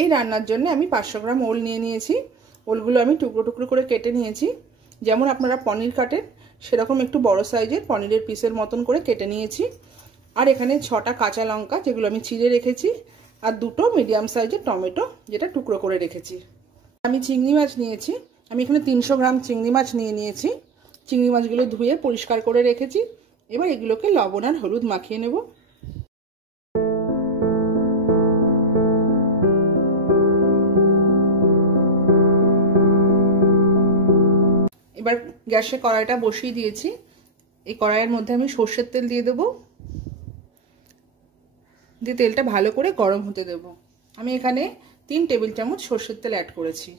এই রান্নার জন্য আমি 500 গ্রাম ওল নিয়ে নিয়েছি। ওলগুলো আমি টুকরো টুকরো করে কেটে নিয়েছি। যেমন আপনারা পনির কাটেন সেরকম একটু বড় সাইজের পনিরের পিসের মতন করে কেটে নিয়েছি। আর এখানে 6টা কাঁচা লঙ্কা যেগুলো আমি চিড়ে রেখেছি, আর 2টো মিডিয়াম সাইজের টমেটো যেটা টুকরো করে রেখেছি। আমি চিংড়ি মাছ নিয়েছি। আমি এখানে 300 গ্রাম চিংড়ি মাছ নিয়েছি। চিংড়ি মাছগুলো ধুয়ে পরিষ্কার করে রেখেছি। এবার এগুলোকে লবণ আর হলুদ মাখিয়ে নেব। এবার গ্যাসে কড়াইটা বসিয়ে দিয়েছি। এই কড়াইয়ের মধ্যে আমি সর্ষের তেল দিয়ে দেবো। দিয়ে তেলটা ভালো করে গরম হতে দেব। আমি এখানে 3 টেবিল চামচ সর্ষের তেল অ্যাড করেছি।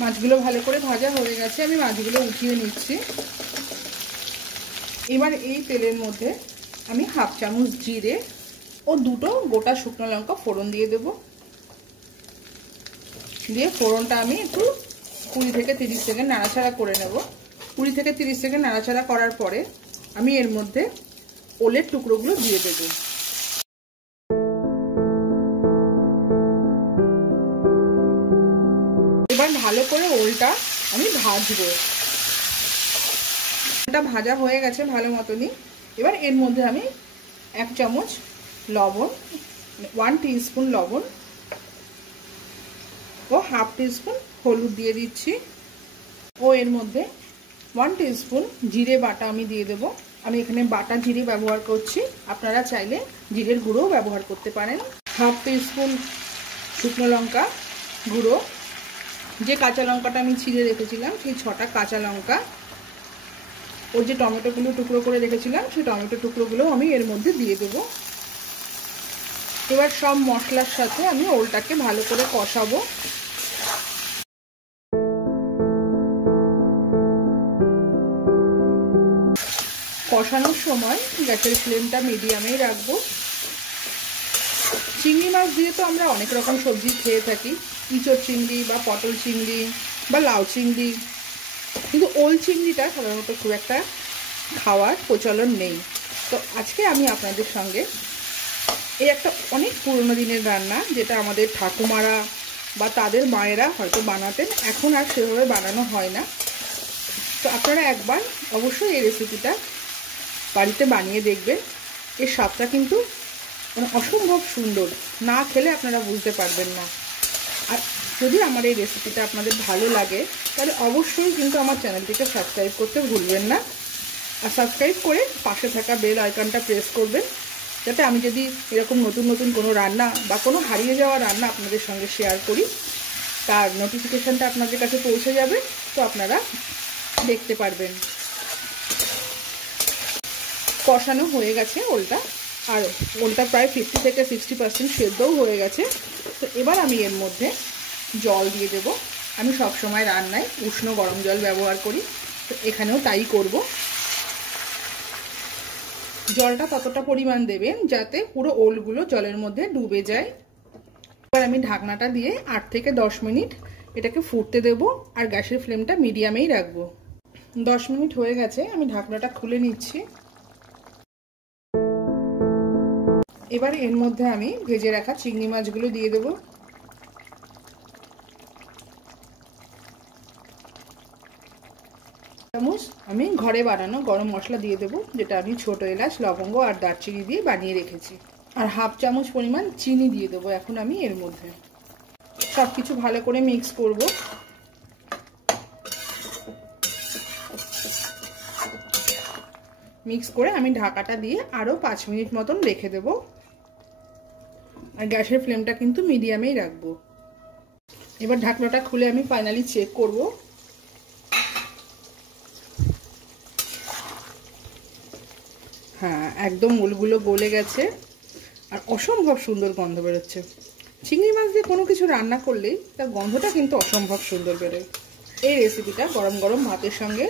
মাছগুলো ভালো করে ভাজা হয়ে গেছে। আমি মাছগুলো উঠিয়ে নিচ্ছি। এবার এই তেলের মধ্যে আমি 1/2 চামচ জিরে ও 2টো গোটা শুকনো লঙ্কা ফোড়ন দিয়ে দেব। দিয়ে ফোড়নটা আমি একটু 20 থেকে 30 সেকেন্ড নাড়াচাড়া করে নেব। 20 থেকে 30 সেকেন্ড নাড়াচাড়া করার পরে আমি এর মধ্যে ওলের টুকরোগুলো দিয়ে দেব। এবার ভালো করে ওলটা আমি ভাজবো। ওলটা ভাজা হয়ে গেছে ভালো মতনই। এবার এর মধ্যে আমি 1 চামচ লবণ, 1 টিস্পুন লবণ ও 1/2 টিস্পুন হলুদ দিয়ে দিচ্ছি। ও এর মধ্যে 1 টিস্পুন জিরে বাটা আমি দিয়ে দেব। আমি এখানে বাটা জিরে ব্যবহার করছি, আপনারা চাইলে জিরের গুঁড়োও ব্যবহার করতে পারেন। 1/2 টিস্পুন শুকনো লঙ্কা গুঁড়ো, যে কাঁচা লঙ্কাটা আমি ছিঁড়ে রেখেছিলাম সেই 6টা কাঁচা লঙ্কা, ওর যে টমেটোগুলো টুকরো করে রেখেছিলাম সেই টমেটো টুকরোগুলো আমি এর মধ্যে দিয়ে দেব। এবার সব মশলার সাথে আমি ওলটাকে ভালো করে কষাবো। কষানোর সময় গ্যাসের ফ্লেমটা মিডিয়ামেই রাখবো। চিংড়ি মাছ দিয়ে তো আমরা অনেক রকম সবজি খেয়ে থাকি, ইঁচড় চিংড়ি বা পটল চিংড়ি বা লাউ চিংড়ি, কিন্তু ওল চিংড়িটা সাধারণত খুব একটা খাওয়ার প্রচলন নেই। তো আজকে আমি আপনাদের সঙ্গে এই একটা অনেক পুরনো দিনের রান্না, যেটা আমাদের ঠাকুমারা বা তাদের মায়েরা হয়তো বানাতেন, এখন আর সেভাবে বানানো হয় না। তো আপনারা একবার অবশ্যই এই রেসিপিটা বাড়িতে বানিয়ে দেখবেন। এর স্বাদটা কিন্তু অসম্ভব সুন্দর, না খেলে আপনারা বুঝতে পারবেন না। আর যদি আমার এই রেসিপিটা আপনাদের ভালো লাগে তাহলে অবশ্যই কিন্তু আমার চ্যানেলটিকে সাবস্ক্রাইব করতে ভুলবেন না। আর সাবস্ক্রাইব করে পাশে থাকা বেল আইকনটা প্রেস করবেন, যাতে আমি যদি এরকম নতুন নতুন কোনো রান্না বা কোনো হারিয়ে যাওয়া রান্না আপনাদের সঙ্গে শেয়ার করি তার নোটিফিকেশানটা আপনাদের কাছে পৌঁছে যাবে, তো আপনারা দেখতে পারবেন। কষানো হয়ে গেছে ওলটা, আর ওলটা প্রায় 50 থেকে 60% সেদ্ধও হয়ে গেছে। তো এবার আমি এর মধ্যে জল দিয়ে দেব। আমি সবসময় রান্নায় উষ্ণ গরম জল ব্যবহার করি, তো এখানেও তাই করব। জলটা ততটা পরিমাণ দেবেন যাতে পুরো ওলগুলো জলের মধ্যে ডুবে যায়। এবার আমি ঢাকনাটা দিয়ে 8 থেকে 10 মিনিট এটাকে ফুটতে দেব, আর গ্যাসের ফ্লেমটা মিডিয়ামেই রাখবো। 10 মিনিট হয়ে গেছে, আমি ঢাকনাটা খুলে নিচ্ছি। এবার এর মধ্যে আমি ভেজে রাখা চিংড়ি মাছগুলো দিয়ে দেবো। চামচ আমি ঘরে বানানো গরম মশলা দিয়ে দেবো, যেটা আমি ছোট এলাচ, লবঙ্গ আর দারচিনি দিয়ে বানিয়ে রেখেছি। আর 1/2 চামচ পরিমাণ চিনি দিয়ে দেবো এখন আমি এর মধ্যে। সব কিছু ভালো করে মিক্স করব। মিক্স করে আমি ঢাকাটা দিয়ে আরও 5 মিনিট মতন রেখে দেবো। আর গ্যাসের ফ্লেমটা কিন্তু মিডিয়ামেই রাখবো। এবার ঢাকনাটা খুলে আমি ফাইনালি চেক করব। হ্যাঁ, একদম ওলগুলো গলে গেছে আর অসম্ভব সুন্দর গন্ধ বেরোচ্ছে। চিংড়ি মাছ দিয়ে কোনো কিছু রান্না করলেই তার গন্ধটা কিন্তু অসম্ভব সুন্দর বেরোয়। এই রেসিপিটা গরম গরম ভাতের সঙ্গে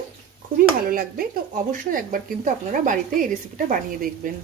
খুবই ভালো লাগবে। তো অবশ্যই একবার কিন্তু আপনারা বাড়িতে এই রেসিপিটা বানিয়ে দেখবেন।